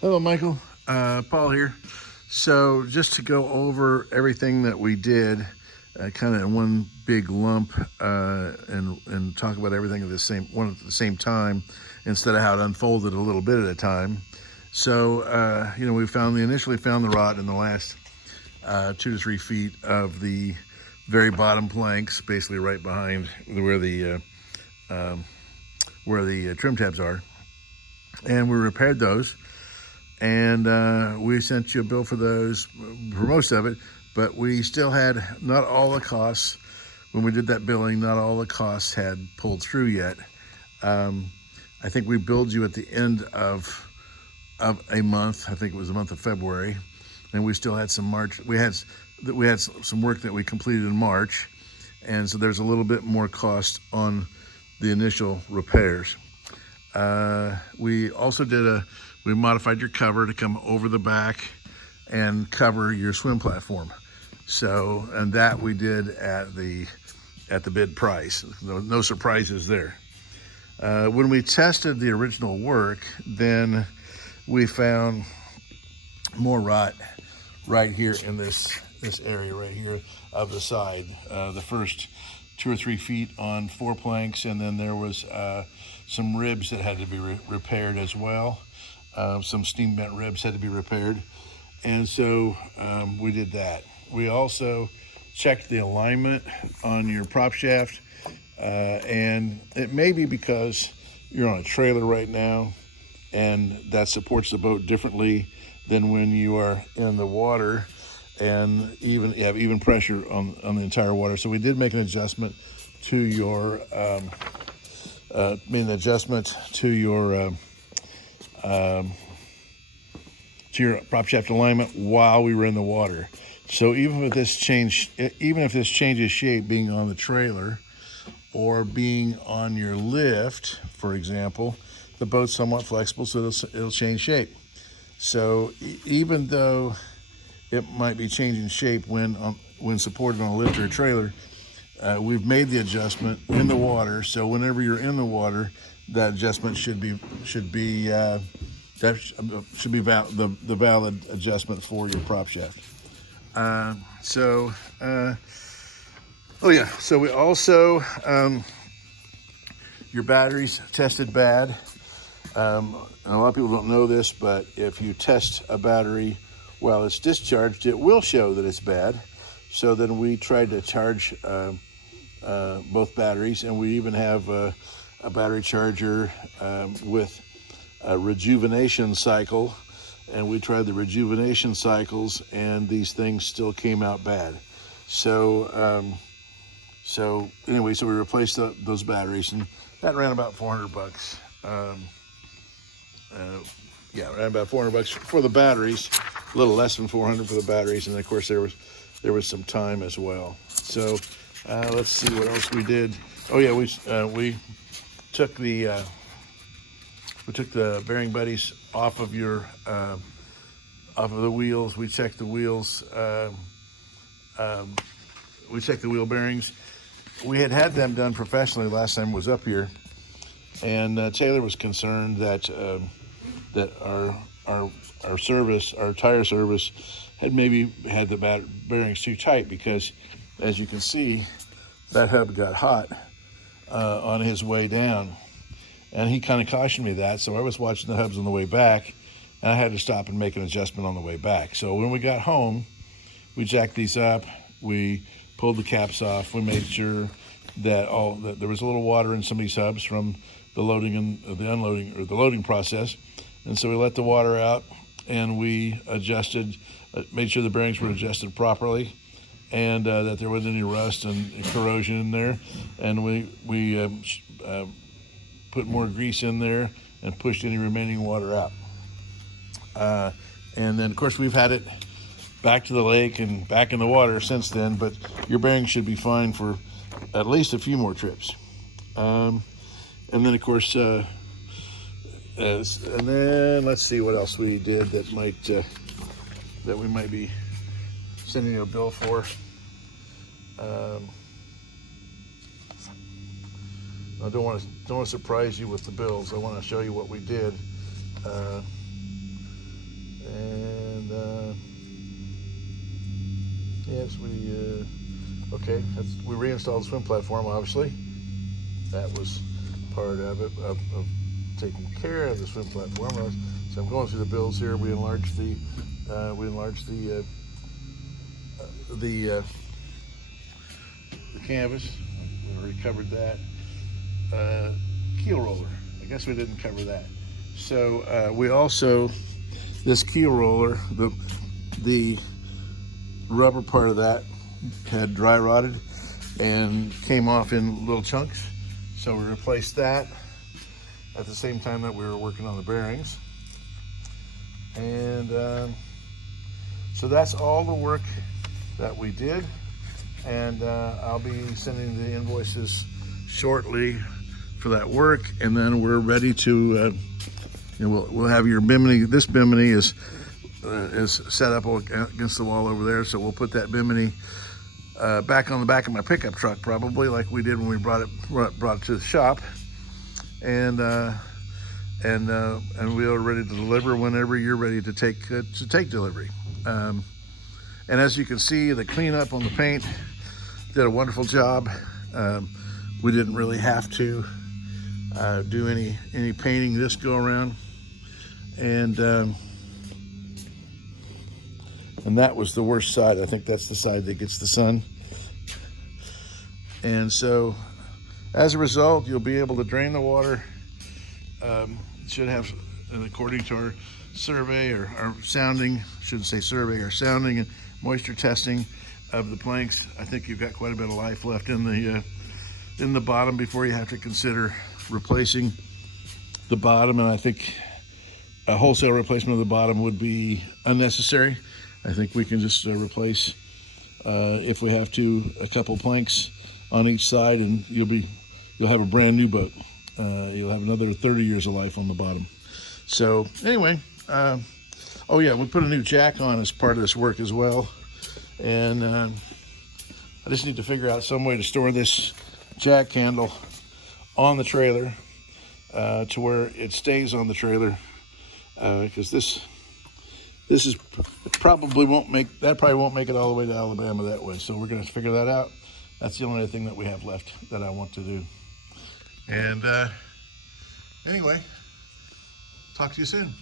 Hello, Michael. Paul here. So, just to go over everything that we did, kind of in one big lump, and talk about everything at the same time, instead of how it unfolded a little bit at a time. So, we initially found the rot in the last 2 to 3 feet of the very bottom planks, basically right behind where the trim tabs are, and we repaired those, and we sent you a bill for those, for most of it, but we still had not all the costs. When we did that billing, not all the costs had pulled through yet. I think we billed you at the end of a month. I think it was the month of February, and we still had some March. We had some work that we completed in March, and so there's a little bit more cost on the initial repairs. We also we modified your cover to come over the back and cover your swim platform. So, and that we did at the bid price. No surprises there. When we tested the original work, then we found more rot right here in this area right here of the side. The first 2 or 3 feet on 4 planks, and then there was some ribs that had to be repaired as well. Some steam bent ribs had to be repaired, and so we did that. We also checked the alignment on your prop shaft, and it may be because you're on a trailer right now, and that supports the boat differently than when you are in the water, and you have even pressure on the entire water. So we did make an adjustment to your to your prop shaft alignment while we were in the water. So even if this changes shape, being on the trailer or being on your lift, for example, the boat's somewhat flexible, so it'll change shape. So even though it might be changing shape when supported on a lift or a trailer, we've made the adjustment in the water. So whenever you're in the water, that adjustment should be the valid adjustment for your prop shaft. So we also, your batteries tested bad. And a lot of people don't know this, but if you test a battery while it's discharged, it will show that it's bad. So then we tried to charge both batteries, and we even have a battery charger with a rejuvenation cycle, and we tried the rejuvenation cycles, and these things still came out bad. So anyway, we replaced those batteries, and that ran about $400. Ran about $400 for the batteries, a little less than 400 for the batteries, and of course there was some time as well. So let's see what else we did. Oh yeah, we took the bearing buddies off of the wheels. We checked the wheels. We checked the wheel bearings. We had them done professionally last time I was up here, and Taylor was concerned that our tire service had maybe had the bearings too tight, because, as you can see, that hub got hot on his way down, and he kind of cautioned me that. So I was watching the hubs on the way back, and I had to stop and make an adjustment on the way back. So when we got home, we jacked these up. We pulled the caps off. We made sure that there was a little water in some of these hubs from the loading and the unloading, or the loading process. And so we let the water out, and we made sure the bearings were adjusted properly, and that there wasn't any rust and corrosion in there. And we put more grease in there and pushed any remaining water out. And then, of course, we've had it back to the lake and back in the water since then, but your bearings should be fine for at least a few more trips. And then, of course, and then let's see what else we did that we might be sending you a bill for. I don't want to surprise you with the bills. I want to show you what we did. And yes, okay, we reinstalled the swim platform, obviously. That was part of it, of taking care of the swim platform. So I'm going through the builds here. We enlarged the canvas. We already covered that. Keel roller. I guess we didn't cover that. So we also, this keel roller, the rubber part of that had dry rotted and came off in little chunks. So we replaced that at the same time that we were working on the bearings. And so that's all the work that we did. And I'll be sending the invoices shortly for that work. And then we're ready to, we'll have your bimini. This bimini is set up against the wall over there. So we'll put that bimini back on the back of my pickup truck, probably like we did when we brought it to the shop. And we are ready to deliver whenever you're ready to take delivery. And as you can see, the cleanup on the paint did a wonderful job. We didn't really have to do any painting this go around, and that was the worst side. I think that's the side that gets the sun. And so, as a result, you'll be able to drain the water. Should have, according to our survey or our sounding, shouldn't say survey, our sounding and moisture testing of the planks, I think you've got quite a bit of life left in the bottom before you have to consider replacing the bottom. And I think a wholesale replacement of the bottom would be unnecessary. I think we can just replace, if we have to, a couple planks on each side, and you'll have a brand new boat. You'll have another 30 years of life on the bottom. So anyway, oh yeah, we put a new jack on as part of this work as well. And I just need to figure out some way to store this jack handle on the trailer to where it stays on the trailer, because this probably won't make it all the way to Alabama that way. So we're going to figure that out. That's the only thing that we have left that I want to do. And anyway, talk to you soon.